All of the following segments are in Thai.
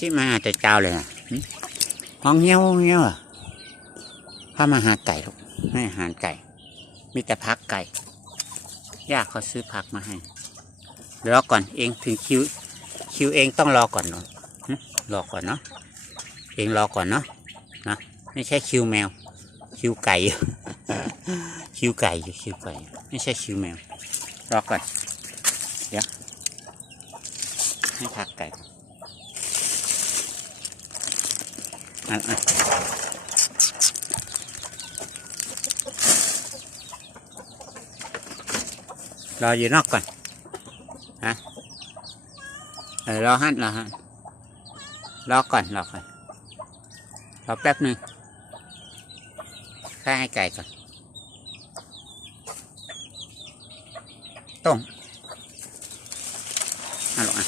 ที่มาแต่เจ้าเลยนะห้องเงี้ยวเงี้ยวอะพามาหาไก่ลูกให้อาหารไก่ มีแต่พักไก่ย่าเขาซื้อผักมาให้รอก่อนเองถึงคิวคิวเองต้องรอก่อนเนาะรอก่อนเนาะเองรอก่อนเนาะนะไม่ใช่คิวแมว คิวไก่ คิวไก่อยู่คิวไก่ ไม่ใช่คิวแมว รอก่อน เดี๋ยวให้ผักไก่ อะอะรออยู่นอกก่อนฮะเออรอฮั่นรอฮั่นรอก่อนรอก่อนรอแป๊บหนึ่งข้าให้ไก่ก่อนต้มอาลงอะ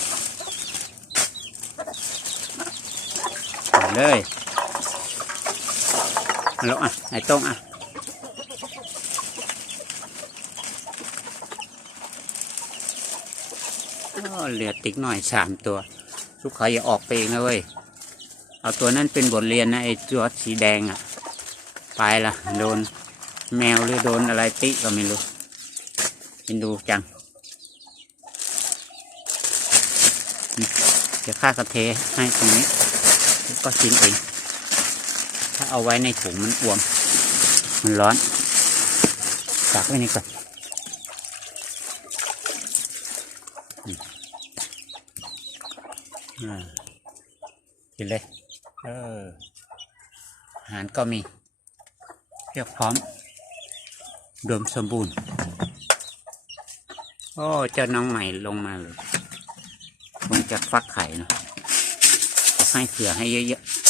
เอาเลย ลงอะไอ้ต้มอะเหลือติ๊กหน่อยสามตัว ลูกเขาอย่าออกไปเองนะเว้ย เอาตัวนั้นเป็นบทเรียนนะไอ้ตัวสีแดงอะ ไปละโดนแมวหรือโดนอะไรติก็ไม่รู้กินดูจัง เดี๋ยวข้ากระเทให้ตรงนี้ ก็กินเอง ถ้าเอาไว้ในถุงมันอ้วม มันร้อนตักไว้นี่ก่อนกินเลย เอออาหารก็มีเพียบพร้อมรวมสมบูรณ์ โอ้ เจ้าน้องใหม่ลงมาเลย คงจะฟักไข่เนาะให้เผื่อให้เยอะๆอะอะ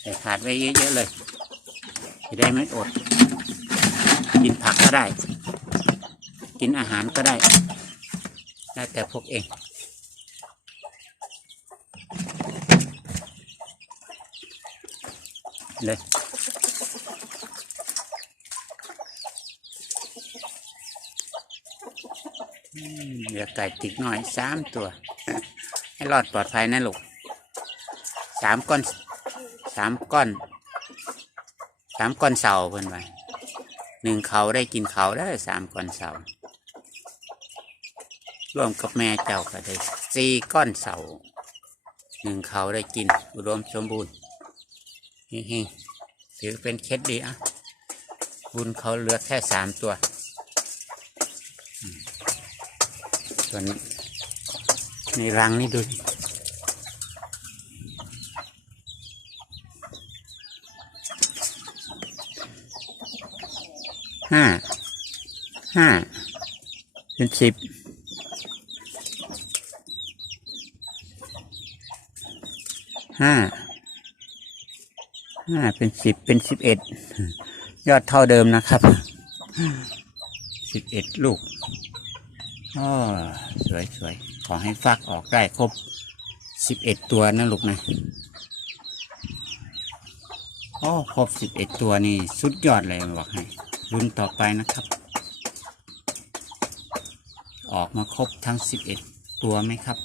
ใส่ถาดไว้เยอะๆเลย จะได้ไม่อด กินผักก็ได้ กินอาหารก็ได้แล้วแต่พวกเองเลยอืมเหลือไก่ติดหน่อยสามตัว ให้รอดปลอดภัยนะลูกสามก้อนสามก้อนสามก้อนเสาเพิ่นไปหนึ่งเขาได้กินเขาได้สามก้อนเสาร่วมกับแม่เจ้าก็ได้สี่ก้อนเสาหนึ่งเขาได้กิน อุดมสมบูรณ์เฮ้งๆถือเป็นเคล็ดดีอะบุญเขาเหลือแค่สามตัว ส่วน ในรังนี่ดูดิห้า ห้า เป็นสิบห้า ห้า เป็นสิบ เป็นสิบเอ็ด ยอดเท่าเดิมนะครับ สิบเอ็ดลูกอ๋อสวยสวย ขอให้ฟักออกได้ครบสิบเอ็ดตัวนะลูกนะโอ้ครบสิบเอ็ดตัวนี่สุดยอดเลยบอกให้รุ่นต่อไปนะครับ ออกมาครบทั้งสิบเอ็ดตัวไหมครับ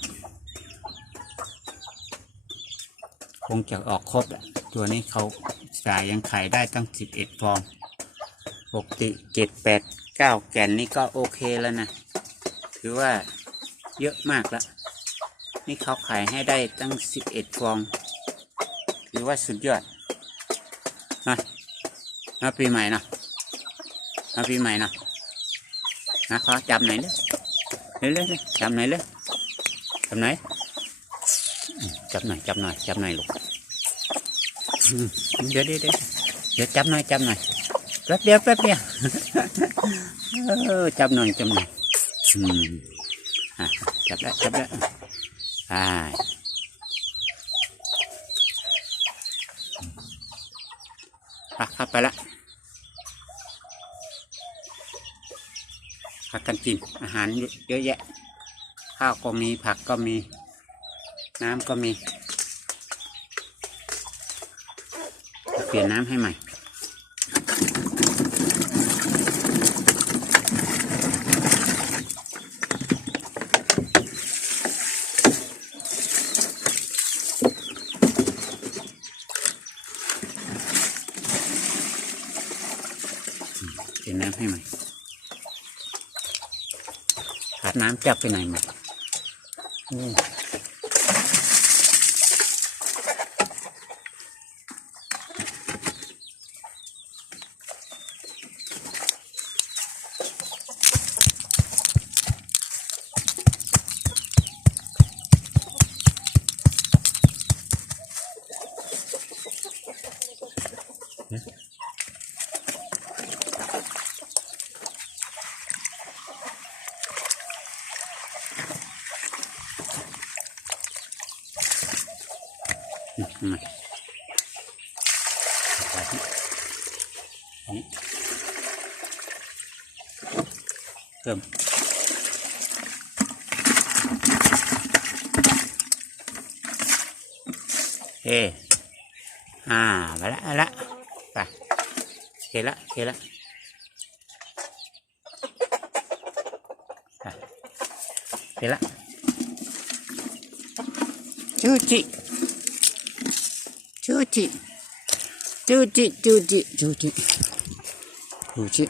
คงจะออกครบแหละตัวนี้เขาสายยังไข่ได้ตั้งสิบเอ็ดฟองปกติเจ็ดแปดเก้าแก่นนี่ก็โอเคแล้วนะ ถือว่า เยอะมากแล้วนี่เขาขายให้ได้ตั้งสิบเอ็ดฟอง ถือว่าสุดยอดนะนะปีใหม่นะนะปีใหม่นะนะขอจับไหนเร็วเร็วเร็วจับไหนเร็วจับไหนจับหน่อยจับหน่อยจับหน่อยลูกเดี๋ยวเดี๋ยวเดี๋ยวเดี๋ยวจับหน่อยจับหน่อยแป๊บเดียวแป๊บเดียวจับหน่อยจับหน่อยอืม จับแล้วจับแล้วอ่าอะเข้าไปละผักกันกินอาหารเยอะแยะ ข้าวก็มีผักก็มี น้ำก็มี เปลี่ยนน้ำให้ใหม่ีน้ำให้ใหม่ขาดน้ำจับไปไหนหมด cơm Oke. Ah, wala wala. Pa. kê kila. Kila. chị ചൂച്ചി. ചൂച്ചി ചൂച്ചി ചൂച്ചി. ചൂച്ചി.